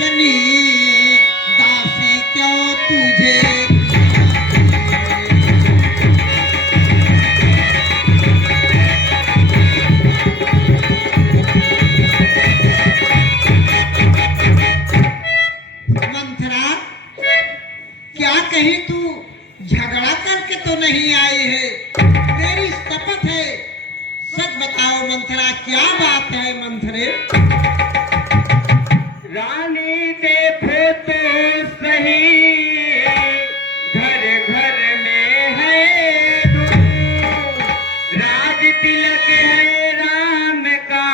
इतनी दासी क्यों तुझे मंथरा, क्या कहीं तू झगड़ा करके तो नहीं आई है? मेरी शपथ है, सच बताओ मंथरा, क्या बात है मंथरे? रानी देखो तो सही, घर घर में है दूर, राज तिलक है राम का,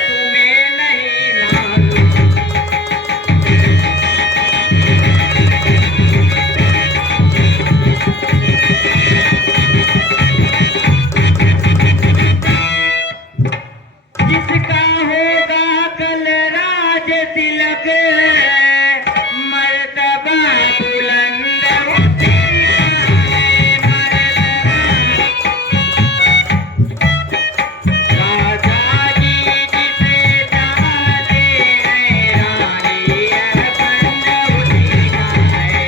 तुम्हें नहीं मालूम। जिसका होगा कल राज तिलक, मर्तबा बुलंद उठेगा है मर्तबा। राजा जी जिसे चाहते हैं, रानी यह बंद उठेगा है।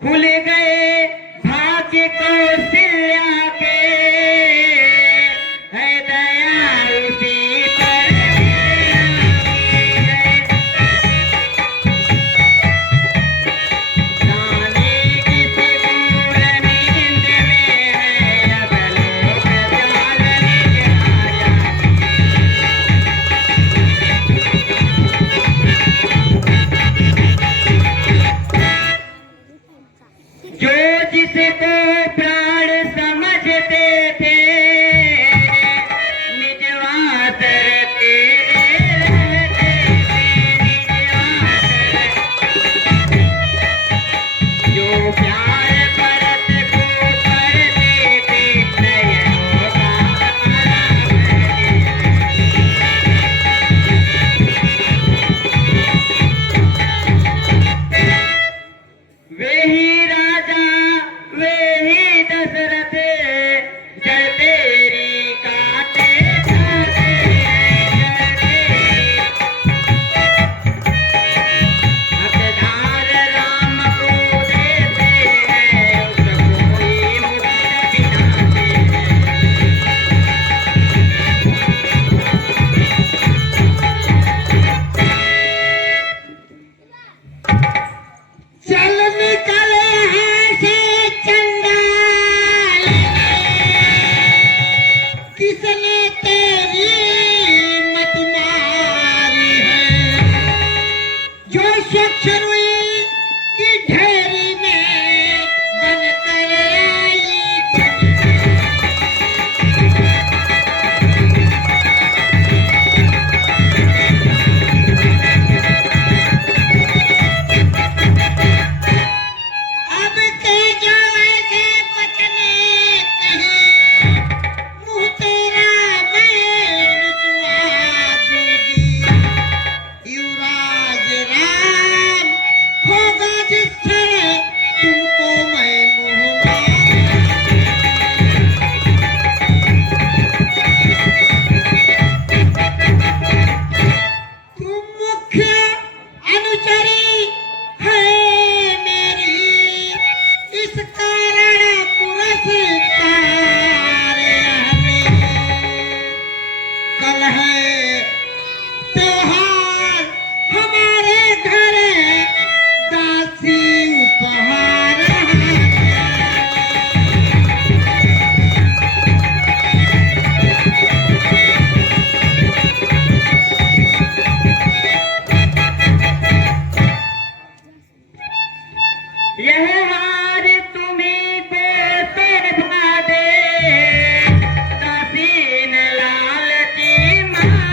खुल गए भाग्य कौशल्या के, है दया उसी पर रानी किसी दूर नींद में है, अब लोग जागने आया। जो जिसको प्राण समझते थे, निजवात रहते थे, जो प्यार परत को करते थे, नयनों का आराम वे ही राजा वे ही दशरथ, जल तेरी काटे जाते हैं, हकदार राम को देते हैं, उसको ही मुक्त बिठाते चल निकल यहाँ से चंडाल, किसने तेरी मत मारी है? जो स्वच्छ रुई की ढेरी में बनकर आई थी, अब के जो ऐसे बचने कहीं, मुँह तेरा मैं रुचवा दूंगी। युवराज राम होगा जिससे तुमको मैं मुँह तुम मुख्य अनुचरी है मेरी, इस कारण पुरस्कार हमें। कल है त्योहार हमारे घर, दासी उपहार यह हार तुम्हीं को शोभा दे, दासीन लालची माँ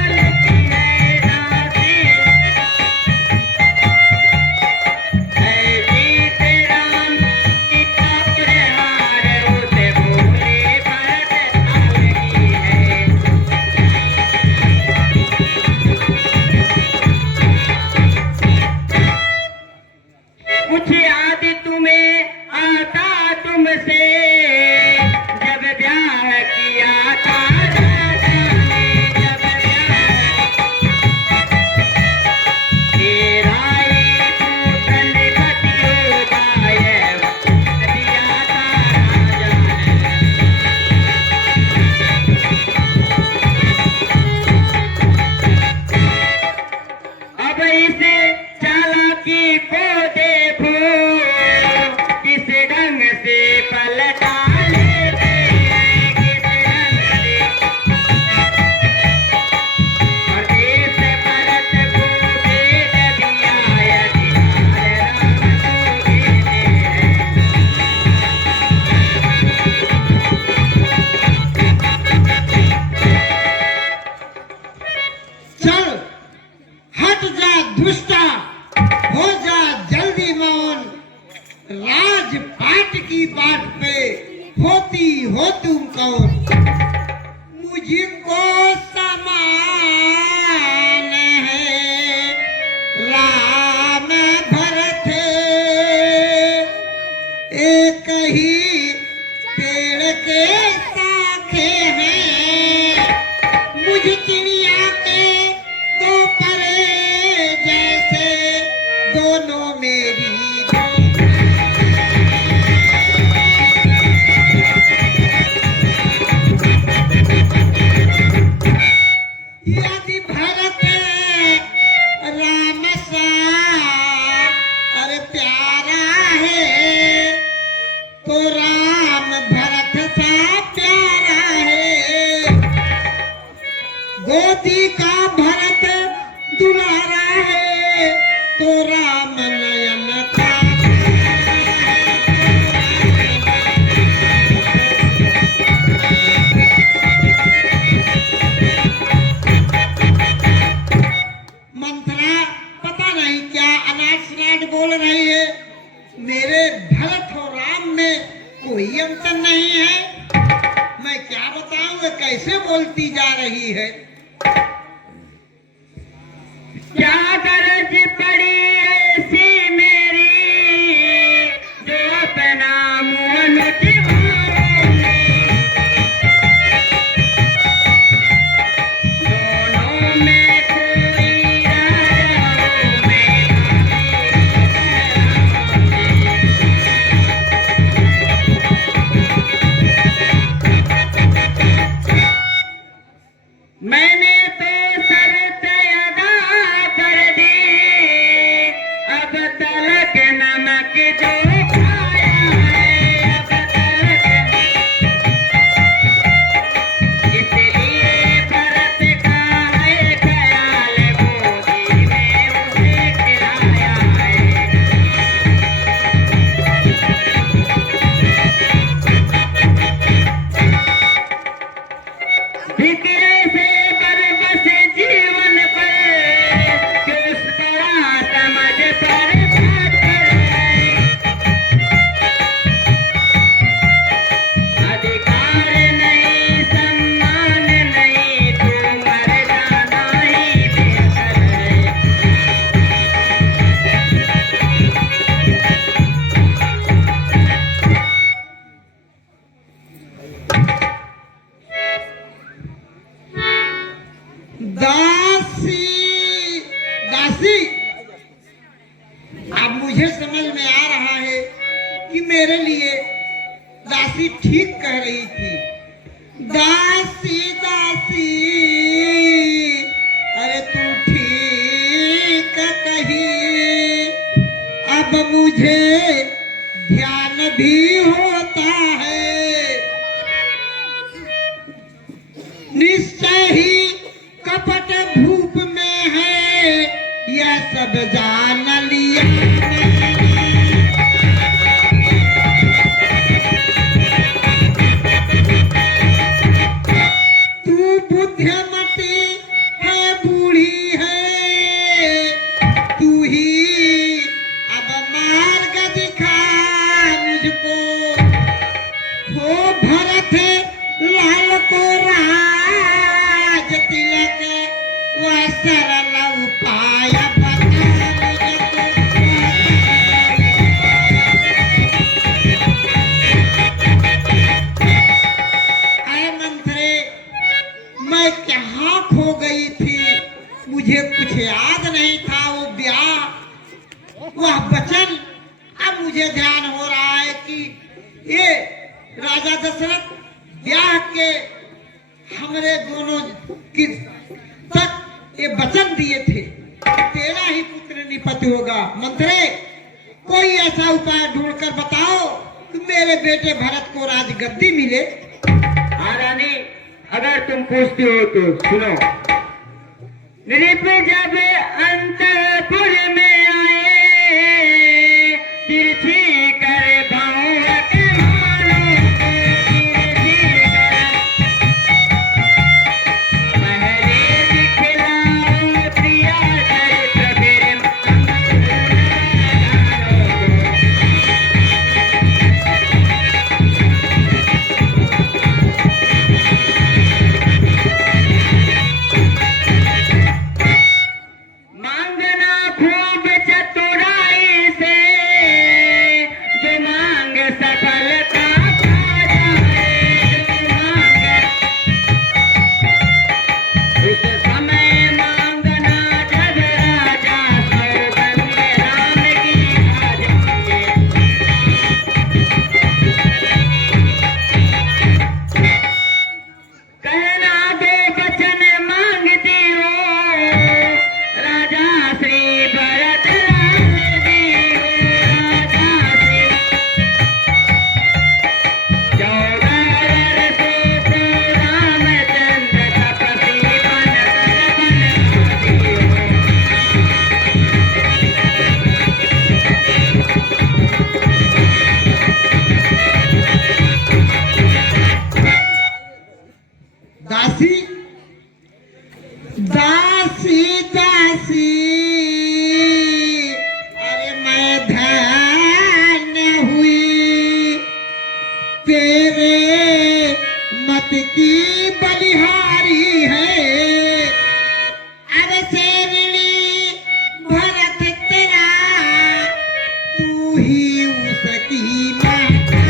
चल हट जा दुष्टा, हो जा जल्दी मौन, राजपाट की बाट पे होती हो तुम कौन। मुझको समान है राम भरत, एक ही पेड़ के शाखे हैं, मुझ चिड़िया के दो परे जैसे दोनों मेरी दो। यदि भरत राम सा अरे प्यारा है, तो राम भरत सा प्यारा है। गोदी का भरत दुलारा है, तो राम नयन का मंथरा पता नहीं क्या अनाज शनाज बोल रही है। मेरे भरत और राम में कोई अंतर नहीं है। मैं क्या बताऊं कैसे बोलती जा रही है। क्या गरज पड़ी ऐसी मेरी, जो अपना मुँह लुटिवाऊंगी। दोनों में कोई राजा हो, मैंने तो शर्त अदा कर दी, अब तलक नमक जो खाया है, अब तलक। इसलिए भरत का है ख्याल, गोदी में उसे खिलाया है। फिक्र से बरबस जीवन पर, किस बड़ा समझ पर बात है। अधिकार नहीं सम्मान नहीं, तू मर जाना ही बेहतर है। दासी दासी, अब मुझे समझ में आ रहा है कि मेरे लिए दासी ठीक कह रही थी। दासी दासी अरे तू ठीक कही, अब मुझे ध्यान भी होता है। निश्चय ही कपट भूप में है, यह सब जान लिया मैंने। तू बुद्धिमती है बूढ़ी है, तू ही अब मार्ग दिखा मुझको। हो भरत लाल को राज तिलक, वह सरल उपाय बता मुझको। अरे मंथरे, मैं कहाँ खो गई थी, मुझे कुछ याद नहीं था। वो ब्याह, वह वचन, अब मुझे ध्यान हो रहा है कि ये राजा दशरथ ब्याह के हमरे दोनों की तक ये वचन दिए थे, तेरा ही पुत्र निपत होगा। मंत्रे, कोई ऐसा उपाय ढूंढकर बताओ कि मेरे बेटे भरत को राजगद्दी मिले। हाँ रानी, अगर तुम पूछती हो तो सुनो। नृप जब अंतपुर में आए, तिरछी कर भाव के मानो, तिरछी कर पहले दिखलाए दासी दासी अरे मैं धन्य हुई तेरे मत की बलिहारी है। अरे शेरनी भरत तेरा तू ही उसकी माता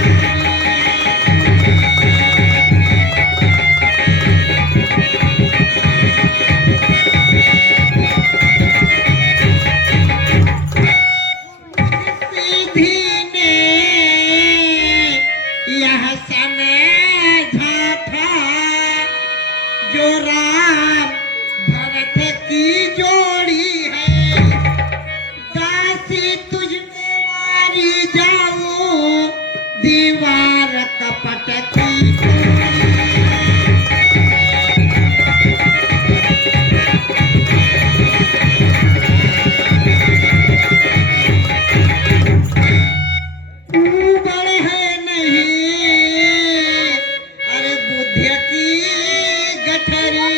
सीधी ने यह समझा था जो राम भरत की जोड़ी है। दासी तुझ में मारी जाऊं दीवार कपट की तू बड़ है नहीं अरे बुद्ध की गठरी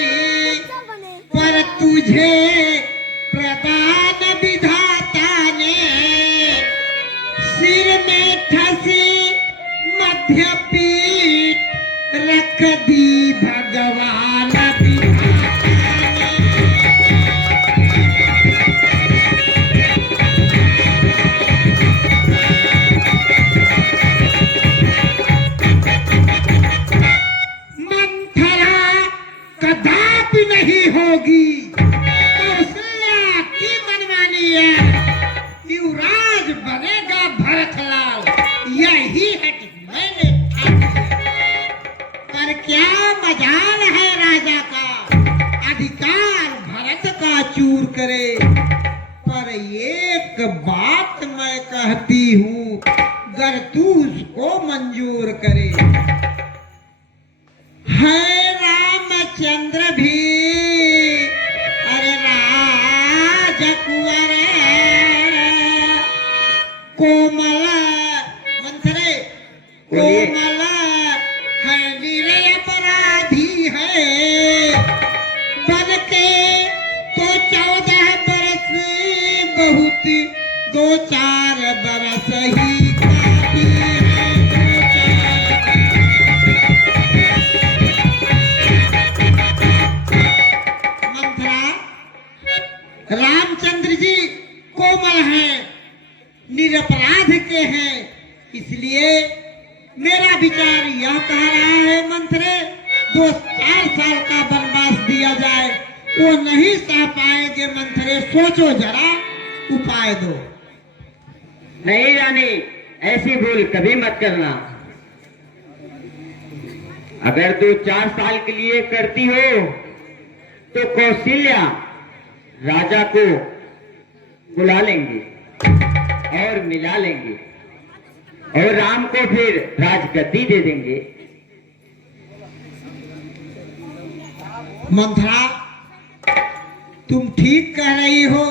पर तुझे प्रदान विधाता ने सिर में ठसी मध्य पीठ रख दी भगवान विधाता ने। मंथरा कदापि नहीं होगी कौशल्या की मनमानी है। युवराज बनेगा भरतलाल यही है कि मैंने ठान लिया। पर क्या मजाल है राजा का अधिकार भरत का चूर करे। पर एक बात मैं कहती हूँ गर तू उसको मंजूर करे। है रामचंद्र भी अरे राजकुंवर कोमल मंथरे कोमल है निरय अपराधी है। बन के तो 14 बरस बहुत 2-4 बरस ही काफी है। 2-4 मंथरा रामचंद्र जी कोमल हैं निरपराध के हैं इसलिए मेरा विचार यह कह रहा है मंथरे 2-4 साल का वनवास दिया जाए। वो नहीं सह पाएंगे मंथरे सोचो जरा उपाय दो। नहीं रानी, ऐसी भूल कभी मत करना। अगर तू 4 साल के लिए करती हो तो कौशल्या राजा को बुला लेंगे और मिला लेंगे और राम को फिर राजगद्दी दे देंगे। मंथरा तुम ठीक कह रही हो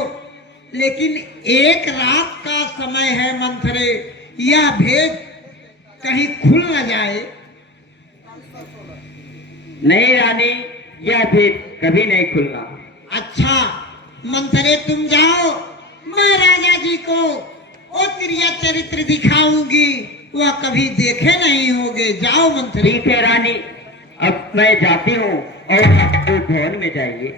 लेकिन एक रात का समय है मंथरे। यह भेद कहीं खुल न जाए। नहीं रानी, यह भेद कभी नहीं खुलना। अच्छा मंथरे तुम जाओ मैं राजा जी को वो क्रिया चरित्र दिखाऊंगी वह कभी देखे नहीं होंगे। जाओ मंथरे। ठीक है रानी, अब मैं जाती हूँ और आप भवन में जाइए।